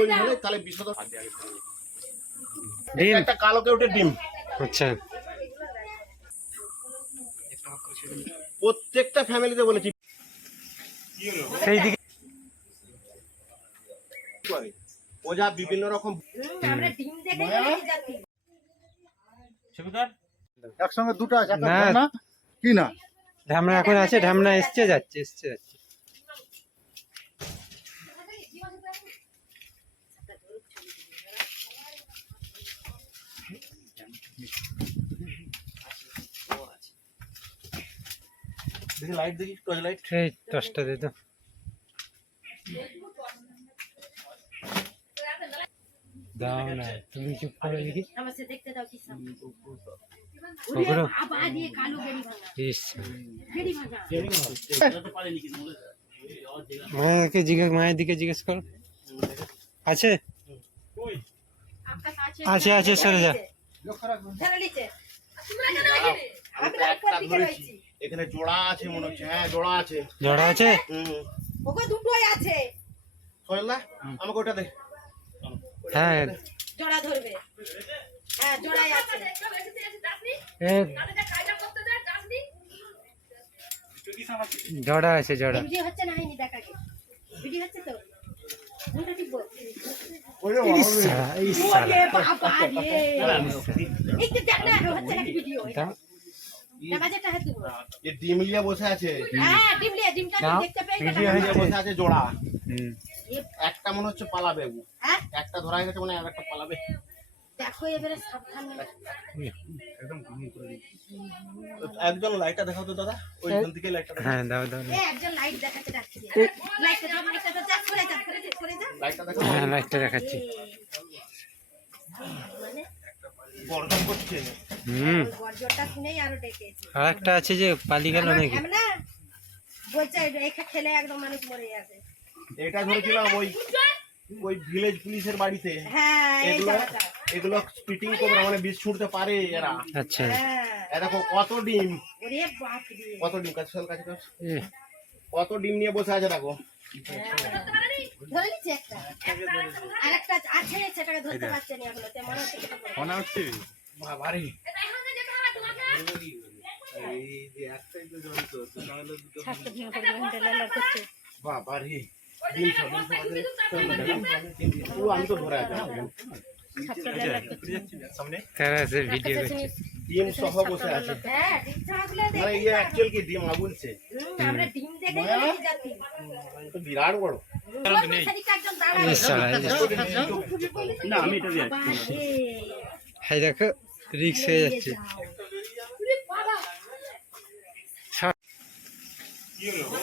ওই হলে তাহলে বিশদ একটা কালো কেউটের ডিম। আচ্ছা, প্রত্যেকটা ফ্যামিলিতে বলেছি সেই দিকে ও যা বিভিন্ন রকম একসঙ্গে দুটো আছে না, কি না ঢামনা এখন আছে, ঢামনা এসছে যাচ্ছে। দেখি লাইট, দেখি টর্চ লাইট। এই দশটা দে তো। দাও না, তুমি চুপ করে দেখি। মায়ের দিকে জিজ্ঞেস করো। আছে আছে আছে, সরে যা। এখানে জোড়া আছে মনে হচ্ছে। হ্যাঁ জোড়া আছে। জোড়া আছে? দুটোই আছে। আমাকে ওটা দে। হ্যাঁ জোড়া ধরবে। হ্যাঁ জোড়াই আছে। জোড়া আছে, জোড়া। ভিডিও হচ্ছে না, হয়নি দেখা কি? ভিডিও হচ্ছে তো? কোনটা টিপবো? ওরে বাবা রে। এই তো দেখ না, হচ্ছে না ভিডিও। দেখা যেটা है तू। ये ডিম লিয়ে বসে আছে। হ্যাঁ ডিমটা দেখতে পেয়ে ভিডিও হয়ে বসে আছে জোড়া। হুম, একটা মনে হচ্ছে পালাবে। হ্যাঁ একটা ধরা গেছে মনে আর একটা পালাবে। দেখো এবারে সাবধানে। একদম ঘুমিয়ে করে দিই। একজন লাইটটা দেখাও তো দাদা, ওইখান থেকে লাইটটা দেখাও। হ্যাঁ দাও দাও। একজন লাইট দেখাতে ডাকছি। লাইটটা তো চাপ করে যা। লাইটটা দেখাও। হ্যাঁ লাইটটা দেখাচ্ছি। মানে গর্জন করছে। হুম, গর্জনটা শুনেই আরো ডেকেছে। আর একটা আছে যে পালি গেল নাকি? না বলছে এটা খেলে একদম মানুষ মরে যাবে। এটা ধরেছিলাম ওই ভিলেজ পুলিশের বাড়িতে। হ্যাঁ এগুলো স্পিটিং কোবরা, মানে বিষ ছুঁড়তে পারে এরা। আচ্ছা, এ দেখো কত ডিম। ওরে বাপ রে, কত ডিম কাছে কত ডিম নিয়ে বসে আছে দেখো। ধরে নিচ্ছে একটা। আরেকটা আছে, সেটাকে ধরতে পারছে না এখনো। তে মনে হচ্ছে এটা মনে হচ্ছে বাবারে। বাবারে ডিম সব আমি তো ধরে আছে সামনে তারা আছে ভিডিও দেখছে। ডিম সহ বসে আছে। হ্যাঁ ডিম ছাড়াগুলো মানে ये एक्चुअल की ডিম আগুলছে। আমরা ডিম দেখে নিয়ে যাচ্ছি। তো বিরাট বড়। একজন দাঁড়ায়। না আমি এটা দিয়ে হাই দেখো, রিক্স হয়ে যাচ্ছে।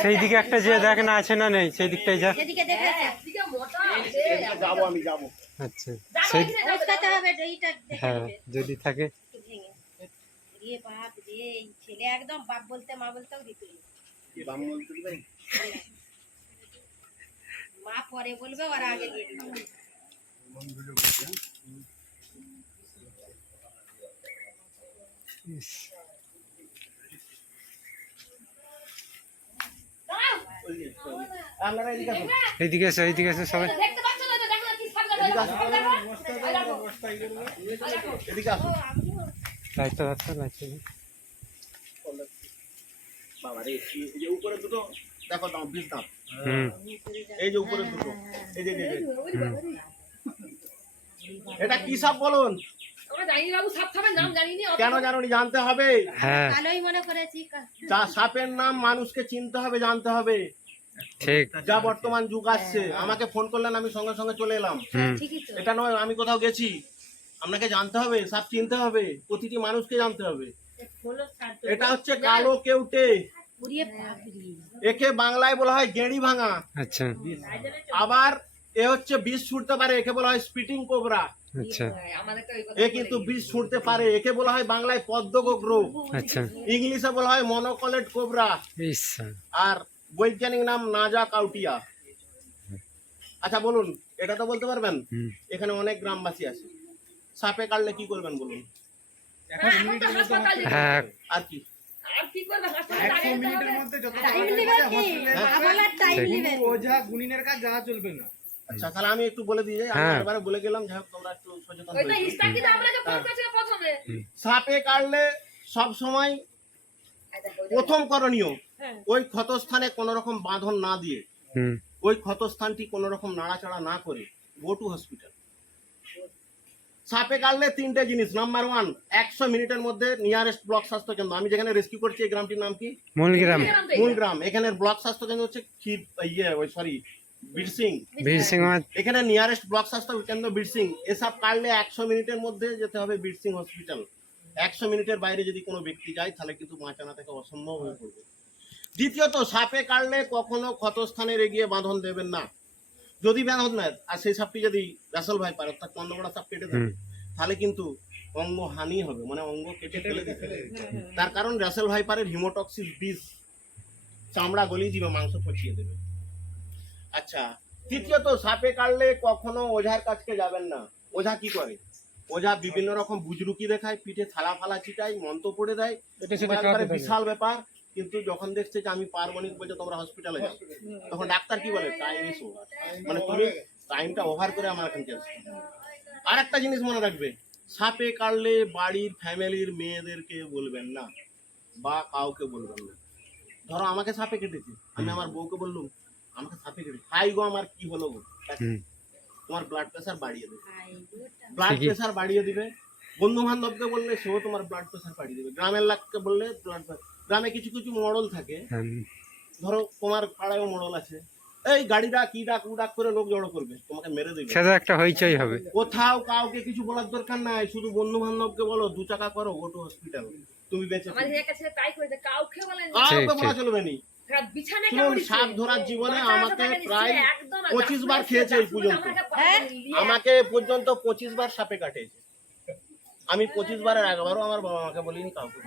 সেই দিকে একটা যে দেখ না আছে না নেই, সেই দিকটাই যা। এদিকে দেখে যাবো, আমি যাবো। আচ্ছা, সেই বুঝতে হবে এইটা দেখে। হ্যাঁ যদি থাকে। রে বাপ রে, ছেলে একদম বাপ বলতে মা বলতেও দিত। বাম বলতে দিবেন? মা পরে বলবে, ওরা আগে দিয়ে দিবে। আপনারা এদিকে আসুন। এইদিকে এসো, এইদিকে এসো সবাই। দেখতে পাচ্ছ না তো, দেখো কি সামনে এদিকে আসুন। এদিকে আসুন। লাইটটা ধরতো, লাইটটা। বাবা রে, এই যে উপরে দুটো দেখো দাম, বিশ দাম। হুম, এই যে উপরে দুটো, এই যে এটা কি সাপ বলুন? আমরা জানি বাবু, সাপ খাবার নাম জানি না। কেন জানুনি? জানতে হবে। হ্যাঁ ভালোই মনে করেছি। সাপের নাম মানুষকে চিনতে হবে, জানতে হবে। ঠিক। যা বর্তমান যুগ আসছে, আমাকে ফোন করলেন, আমি সঙ্গে সঙ্গে চলে এলাম। হুম, ঠিকই তো। এটা নয় আমি কোথাও গেছি, আপনাকে জানতে হবে, সাপ চিনতে হবে, প্রতিটি মানুষকে জানতে হবে। এটা হচ্ছে কালো কেউটে। ওরে বাপ রে। একে বাংলায় বলা হয় গেঁড়ি ভাঙা। আচ্ছা আবার এ হচ্ছে বিষ ছুটতে পারে, একে বলা হয় স্পিটিং কোবরা। আচ্ছা এ কিন্তু বিষ ছুটতে পারে, একে বলা হয় বাংলায় পদ্ম গোগ্র। আচ্ছা। ইংলিশে বলা হয় মনোকলেট কোবরা। ইস, আর বৈজ্ঞানিক নাম নাজা কাউটিয়া। আচ্ছা বলুন, এটা তো বলতে পারবেন? হুম, এখানে অনেক গ্রামবাসী আছে, সাপে কাটলে কি করবেন বলুন? হ্যাঁ আর কি? টাইম নেবে কি? আমার টাইম নেবে। ওঝা গুনিনের কাজ যাওয়া চলবে না। আচ্ছা তাহলে আমি একটু বলে দিয়ে যাই, আমি হ্যাঁ। এবারে বলে গেলাম, যাই হোক তোমরা একটু সচেতন ওইটা হয়েছো। ইস্তা কিন্তু আপনাকে ফোন করেছিল প্রথমে। সাপে কাটলে সব সময় প্রথম করণীয় হ্যাঁ। ওই ক্ষতস্থানে কোনো রকম বাঁধন না দিয়ে, হুম ওই ক্ষতস্থানটি কোনো রকম নাড়াচাড়া না করে গো টু হসপিটাল। সাপে কাটলে 3টে জিনিস। নাম্বার 1, 100 মিনিটের মধ্যে নিয়ারেস্ট ব্লক স্বাস্থ্য কেন্দ্র। আমি যেখানে রেস্কিউ করছি এই গ্রামটির নাম কি? মূলগ্রাম মূলগ্রাম। এখানের ব্লক স্বাস্থ্য কেন্দ্র হচ্ছে বীরসিং। বীরসিং এখানে নিয়ারেস্ট ব্লক স্বাস্থ্য কেন্দ্র বীরসিং। এসব কাটলে 100 মিনিটের মধ্যে যেতে হবে বীরসিং হসপিটাল। 100 মিনিটের বাইরে যদি কোনো ব্যক্তি যায় তাহলে কিন্তু বাঁচানো থেকে অসম্ভব হয়ে পড়বে। দ্বিতীয়ত, সাপে কাটলে কখনো ক্ষতস্থানে এগিয়ে বাঁধন দেবেন না। যদি বাঁধন নেয় আর সেই সাপটি যদি রাসেল ভাই পারে, অর্থাৎ চন্দ্রবড়া সাপ কেটে দেবে, তাহলে কিন্তু অঙ্গ হানি হবে, মানে অঙ্গ কেটে ফেলে দিতে হবে। তার কারণ রাসেল ভাইপারের হিমোটক্সিস বিষ চামড়া গলিয়ে দিবে, মাংস পচিয়ে দেবে। আচ্ছা, তৃতীয়ত, সাপে কাটলে কখনো ওঝার কাছকে যাবেন না। ওঝা কি করে? ওঝা বিভিন্ন রকম বুজরুকি দেখায়, পিঠে থালা ফালা চিটায়, মন্ত্র পড়ে দেয়, একবারে বিশাল ব্যাপার। কিন্তু যখন দেখছে যে আমি পারমাণিক বলছে তোমরা হসপিটালে যাও, তখন ডাক্তার কি বলে? টাইম ইজ ওভার, মানে তুমি টাইমটা ওভার করে আমার এখানকে আসবে। আর একটা জিনিস মনে রাখবে, সাপে কাটলে বাড়ির ফ্যামিলির মেয়েদেরকে বলবেন না বা কাউকে বলবেন না। ধরো আমাকে সাপে কেটেছে, আমি আমার বউকে বললাম আমাকে সাপে কেটেছে, হাই গো আমার কি হলো গো, তোমার ব্লাড প্রেসার বাড়িয়ে দেবে। ব্লাড প্রেসার বাড়িয়ে দিবে। বন্ধু বান্ধবকে বললে সেও তোমার ব্লাড প্রেসার বাড়িয়ে দেবে। গ্রামের লোককে বললে ব্লাড প্রেসার। গ্রামে কিছু কিছু মডেল থাকে, ধরো তোমার পাড়ায়ও মডেল আছে, এই গাড়ি ডাক কি ডাক উ ডাক করে লোক জড়ো করবে, তোমাকে মেরে দেবে। সেটা একটা হইচই হবে। কোথাও কাউকে কিছু বলার দরকার নাই, শুধু বন্ধু বান্ধবকে বলো 2 টাকা করো, গো টু হসপিটাল, তুমি বেঁচে আমার একটা ছেলে তাই করেছে, কাউকে বলেন না। কাউকে বলা চলবে না। বিছানায় শুনুন, সাপ ধরার জীবনে আমাকে প্রায় 25 বার খেয়েছে এই পর্যন্ত। আমাকে এ পর্যন্ত 25 বার সাপে কাটেছে। আমি 25 বারের একবারও আমার বাবা মাকে বলিনি কাউকে।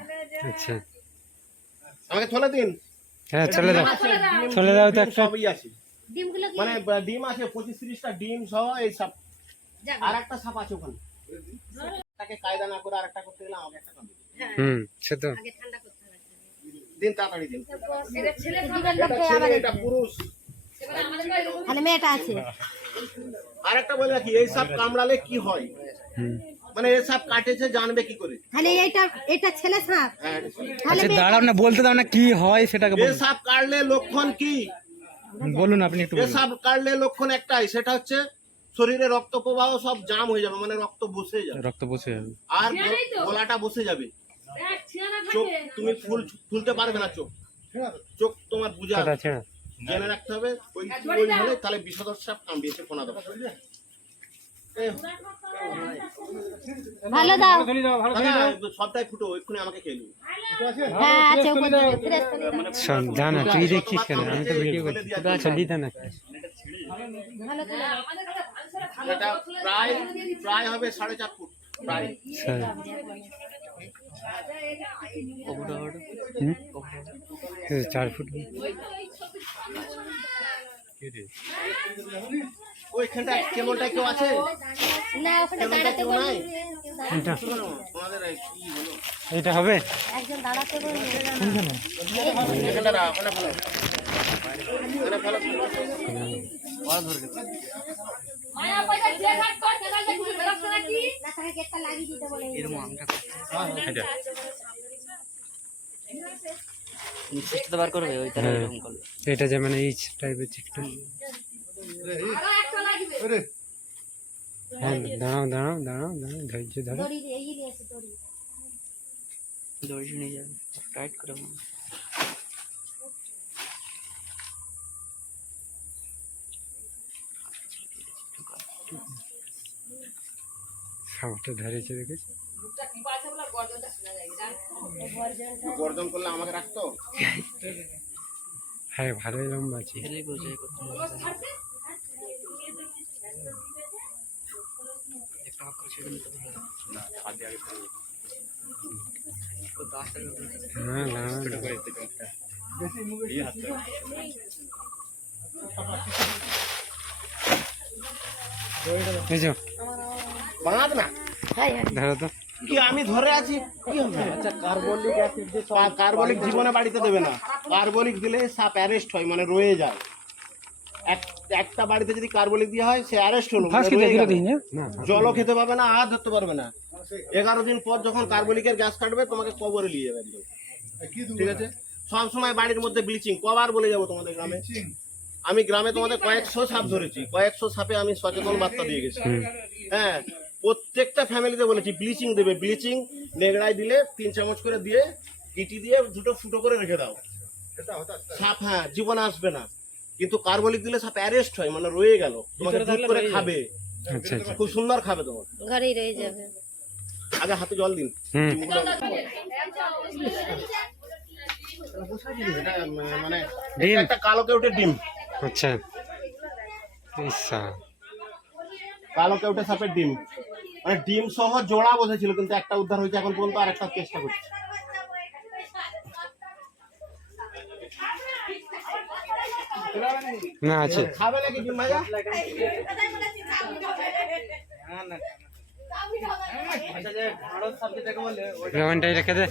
আচ্ছা আমাকে চলে দিন। হ্যাঁ চলে দাও, ডিম, চলে দাও তো ডিম একটা। সবই আছে, ডিমগুলো কি মানে ডিম আছে 25-30টা ডিম সহ এই সাপ। যাক। আর একটা সাপ আছে ওখানে, তাকে কায়দা না করে আরেকটা করতে গেলে আমাকে একটা কামড়ে দিবে। হুম সে তো আগে ঠান্ডা করতে হবে। দিন তাড়াতাড়ি দিন। এটা ছেলে এটা ছেলে, এটা পুরুষ। মানে মেয়েটা আছে। আরেকটা বলে রাখি, এই সাপ কামড়ালে কি হয়, মানে এই সাপ কাটেছে জানবে কি করে? তাহলে এটা ছেলে সাপ। হ্যাঁ, তাহলে আচ্ছা দাঁড়াও না, বলতে দাও না কি হয় সেটাকে এই সাপ কাটলে লক্ষণ কি? বলুন আপনি একটু এই সাপ কাটলে লক্ষণ একটাই, সেটা হচ্ছে শরীরে রক্ত প্রবাহ সব জাম হয়ে যাবে, মানে রক্ত বসে যাবে, রক্ত বসে যাবে। আর গলাটা বসে যাবে, চোখ তুমি খুলতে পারবে না, চোখ তোমার বুঝা ছেড়া ছেড়া। জেনে রাখতে হবে। ওই হলে তাহলে বিষধর সাপ কামড়িয়েছে, ফোনা দাও। ভালো দাও। সবটাই ফুটো, এক্ষুনি আমাকে খেয়ে নিবি। হ্যাঁ আছে উপর দিকে ফ্রেশ করে দাও। সব জানা, তুই দেখছিস কেন? আমি তো ভিডিও করছি। আচ্ছা দিতে না। ভালো করে এটা প্রায় হবে 4.5 ফুট প্রায়। হুম? 4 ফুট। ওইখানটা কেমনটা কেউ আছে? না ওখানে কেমনটা দাঁড়াতে কেউ নাই? বলি। এটা তোমাদের কি হলো? এটা হবে? একজন দাঁড়াতে বলি। এখানটা রাখ, ওখানে ফেলো। ওখানে ফেলো। মায়া পয়সা যে ভাগ কর কেদাল দেখি বেরোচ্ছে নাকি? না তাকে গেটটা লাগিয়ে দিতে বলে। এরকম আমটা এটা নিশ্চিত বার করবে ওই তারা এরকম করবে। এটা যেমন এইচ টাইপের চিকটা। আরো একটা লাগবে। হ্যাঁ দাঁড়াও দাঁড়াও দাঁড়াও দাঁড়াও, ধৈর্য ধরো। দড়ি এই নিয়ে এসে দড়ি। দড়ি নিয়ে যাবে টাইট করে। সাপটা ধরেছে দেখেছি। গর্জন করলে আমাকে রাখতো। হ্যাঁ ভালোই লম্বা আছে। খেলেই বোঝে করতে হবে। একটা হাত করে ছেড়ে দিতে হবে না, হাত দিয়ে আগে ফেলে ও দাসটা হ্যাঁ দাঁড়াও ছোট করে দিতে একটা এই হাতটা এই যে বাঁধ না, ধরো তো। কি আমি ধরে আছি কি হবে? আচ্ছা, কার্বলিক অ্যাসিড যে কার্বলিক জীবনে বাড়িতে দেবে না। কার্বলিক দিলে সাপ অ্যারেস্ট হয়, মানে রয়ে যায়। একটা বাড়িতে যদি কার্বলিক দেওয়া হয় সে অ্যারেস্ট হলো, মানে রয়ে গেল। জলও খেতে পাবে না, হাত ধরতে পারবে না। 11 দিন পর যখন কার্বলিকের গ্যাস কাটবে তোমাকে কবরে নিয়ে যাবে একদম। ঠিক আছে, সব সময় বাড়ির মধ্যে ব্লিচিং। কবার বলে যাবো তোমাদের গ্রামে, আমি গ্রামে তোমাদের কয়েকশো সাপ ধরেছি, কয়েকশো সাপে আমি সচেতন বার্তা দিয়ে গেছি। হ্যাঁ, প্রত্যেকটা ফ্যামিলিতে বলেছি ব্লিচিং দেবে, ব্লিচিং নেগড়ায় দিলে 3 চামচ করে দিয়ে ইটি দিয়ে দুটো ফুটো করে রেখে দাও, সাপ হ্যাঁ জীবনে আসবে না। কিন্তু কার্বলিক দিলে সাপ অ্যারেস্ট হয়, মানে রয়ে গেল, তোমাকে দুধ করে খাবে, আচ্ছা আচ্ছা খুব সুন্দর খাবে তোমার। ঘরেই রয়ে যাবে। আগে হাতে জল দিন। হুম এটা, মানে ডিম। একটা কালো কেউটে ডিম, আচ্ছা ইসা কালো কেউটে সাপের ডিম, মানে ডিম সহ জোড়া বসেছিল, কিন্তু একটা উদ্ধার হয়েছে এখন পর্যন্ত, আর একটা চেষ্টা করছি। না আছে খাবে নাকি ডিম ভাজা? লেমনটাই রেখে দে।